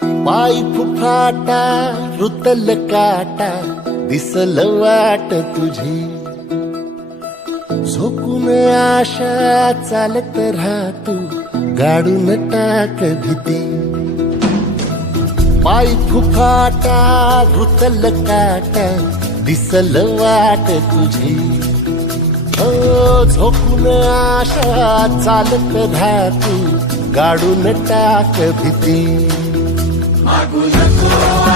पाय फुफाटा रुतल काटा दिसल वाट तुझी झोकून आशा चालत राहतू गाडून टाक भीती पाय फुफाटा रुतल काटा दिसल वाट तुझी झोकून आशा चालत राहतू गाडून टाक भीती मागू नको